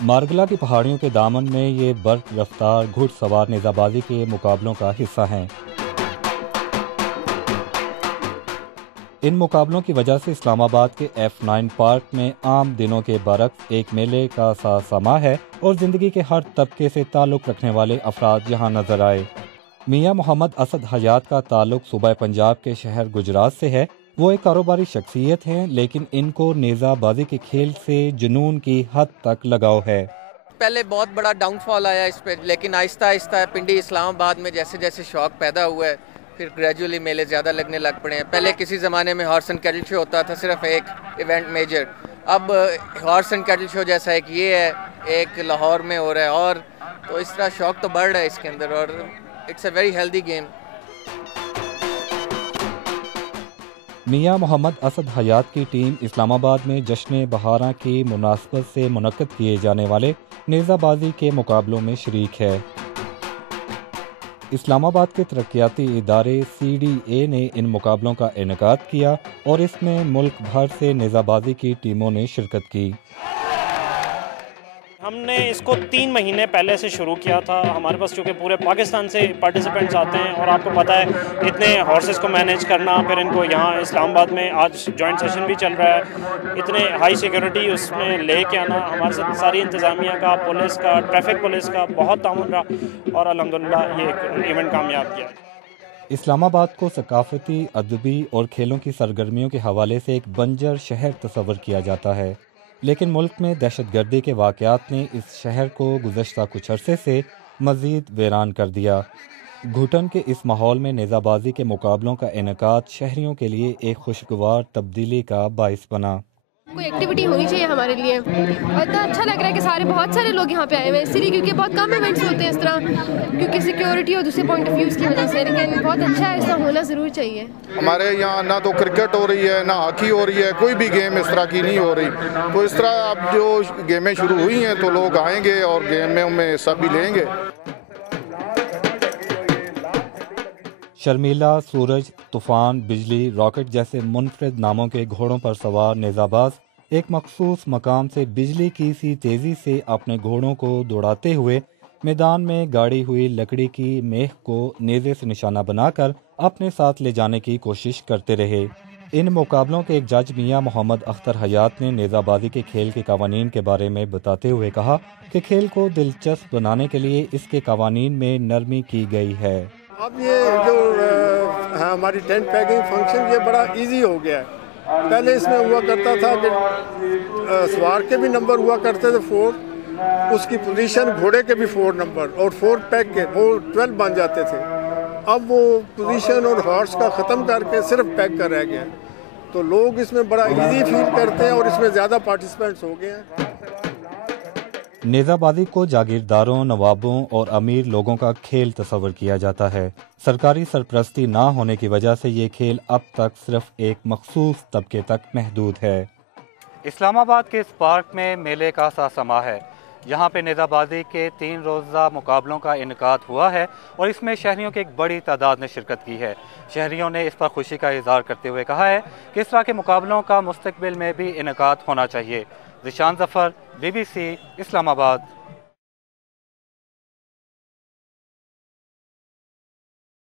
مارگلا کی پہاڑیوں کے دامن میں یہ برق رفتار گھڑ سوار نیزہ بازی کے مقابلوں کا حصہ ہیں۔ ان مقابلوں کی وجہ سے اسلام آباد کے F9 پارک میں عام دنوں کے برعکس ایک میلے کا سا سما ہے اور زندگی کے ہر طبقے سے تعلق رکھنے والے افراد یہاں نظر آئے۔ میاں محمد اسد حیات کا تعلق صوبہ پنجاب کے شہر گجرات سے ہے۔ وہ ایک کاروباری شخصیت ہیں، لیکن ان کو نیزہ بازی کے کھیل سے جنون کی حد تک لگاؤ ہے۔ پہلے بہت بڑا ڈاؤن فال آیا اس پہ، لیکن آہستہ آہستہ پنڈی اسلام آباد میں جیسے جیسے شوق پیدا ہوا ہے، پھر گریجولی میلے زیادہ لگنے لگ پڑے ہیں۔ پہلے کسی زمانے میں ہارس اینڈ کیٹل شو ہوتا تھا، صرف ایک ایونٹ میجر۔ اب ہارس اینڈ کیٹل شو جیسا ایک یہ ہے، ایک لاہور میں ہو رہا ہے، اور تو اس طرح شوق تو بڑھ رہا ہے اس کے اندر، اور it's a very healthy game. Mian Muhammad Asad حیات کی ٹیم اسلام آباد میں جشن بہاراں کی مناسبت سے منعقد کیے جانے والے نیزہ بازی کے مقابلوں میں شریک ہے۔ اسلام آباد کے ترقیاتی ادارے CDA نے ان مقابلوں کا انعقاد کیا اور اس میں ملک بھر سے نیزہ بازی کی ٹیموں نے شرکت کی۔ ہم نے اس کو 3 مہینے پہلے سے شروع کیا تھا۔ ہمارے پاس چونکہ پورے پاکستان سے پارٹیسپینٹس آتے ہیں، اور آپ کو پتہ ہے اتنے ہارسز کو مینیج کرنا، پھر ان کو یہاں اسلام آباد میں آج جوائنٹ سیشن بھی چل رہا ہے، اتنے ہائی سیکیورٹی اس میں لے کے آنا، ہمارے ساتھ ساری انتظامیہ کا، پولیس کا، ٹریفک پولیس کا بہت تعاون رہا، اور الحمدللہ یہ ایک ایونٹ کامیاب کیا۔ اسلام آباد کو ثقافتی، ادبی اور کھیلوں کی سرگرمیوں کے حوالے سے ایک بنجر شہر تصور کیا جاتا ہے، لیکن ملک میں دہشت گردی کے واقعات نے اس شہر کو گزشتہ کچھ عرصے سے مزید ویران کر دیا۔ گھٹن کے اس ماحول میں نیزہ بازی کے مقابلوں کا انعقاد شہریوں کے لیے ایک خوشگوار تبدیلی کا باعث بنا۔ کوئی ایکٹیویٹی ہونی چاہیے ہمارے لیے، اور اتنا اچھا لگ رہا ہے کہ بہت سارے لوگ یہاں پہ آئے ہوئے ہیں، اس لیے کیونکہ بہت کم ایونٹس ہوتے ہیں اس طرح، کیونکہ سیکیورٹی اور دوسرے پوائنٹ آف ویوز کی وجہ سے، لیکن بہت اچھا ہے، ایسا ہونا ضرور چاہیے۔ ہمارے یہاں نہ تو کرکٹ ہو رہی ہے، نہ ہاکی ہو رہی ہے، کوئی بھی گیم اس طرح کی نہیں ہو رہی، تو اس طرح اب جو گیمیں شروع ہوئی ہیں تو لوگ آئیں گے اور گیموں میں حصہ بھی لیں گے۔ شرمیلا، سورج، طوفان، بجلی، راکٹ جیسے منفرد ناموں کے گھوڑوں پر سوار نیزہ باز ایک مخصوص مقام سے بجلی کی سی تیزی سے اپنے گھوڑوں کو دوڑاتے ہوئے میدان میں گاڑی ہوئی لکڑی کی میخ کو نیزے سے نشانہ بنا کر اپنے ساتھ لے جانے کی کوشش کرتے رہے۔ ان مقابلوں کے ایک جج میاں محمد اختر حیات نے نیزہ بازی کے کھیل کے قوانین کے بارے میں بتاتے ہوئے کہا کہ کھیل کو دلچسپ بنانے کے لیے اس کے قوانین میں نرمی کی گئی ہے۔ اب یہ جو ہماری ٹینٹ پیکنگ فنکشن، یہ بڑا ایزی ہو گیا ہے۔ پہلے اس میں ہوا کرتا تھا کہ سوار کے بھی نمبر ہوا کرتے تھے 4، اس کی پوزیشن گھوڑے کے بھی 4 نمبر، اور 4 پیک کے وہ 12 بن جاتے تھے۔ اب وہ پوزیشن اور ہارس کا ختم کر کے صرف پیک کا رہ گیا، تو لوگ اس میں بڑا ایزی فیل کرتے ہیں، اور اس میں زیادہ پارٹیسپینٹس ہو گئے ہیں۔ نیزہ بازی کو جاگیرداروں، نوابوں اور امیر لوگوں کا کھیل تصور کیا جاتا ہے۔ سرکاری سرپرستی نہ ہونے کی وجہ سے یہ کھیل اب تک صرف ایک مخصوص طبقے تک محدود ہے۔ اسلام آباد کے اس پارک میں میلے کا سا سما ہے۔ یہاں پہ نیزہ بازی کے 3 روزہ مقابلوں کا انعقاد ہوا ہے، اور اس میں شہریوں کی ایک بڑی تعداد نے شرکت کی ہے۔ شہریوں نے اس پر خوشی کا اظہار کرتے ہوئے کہا ہے کہ اس طرح کے مقابلوں کا مستقبل میں بھی انعقاد ہونا چاہیے۔ ذیشان ظفر، BBC اسلام آباد۔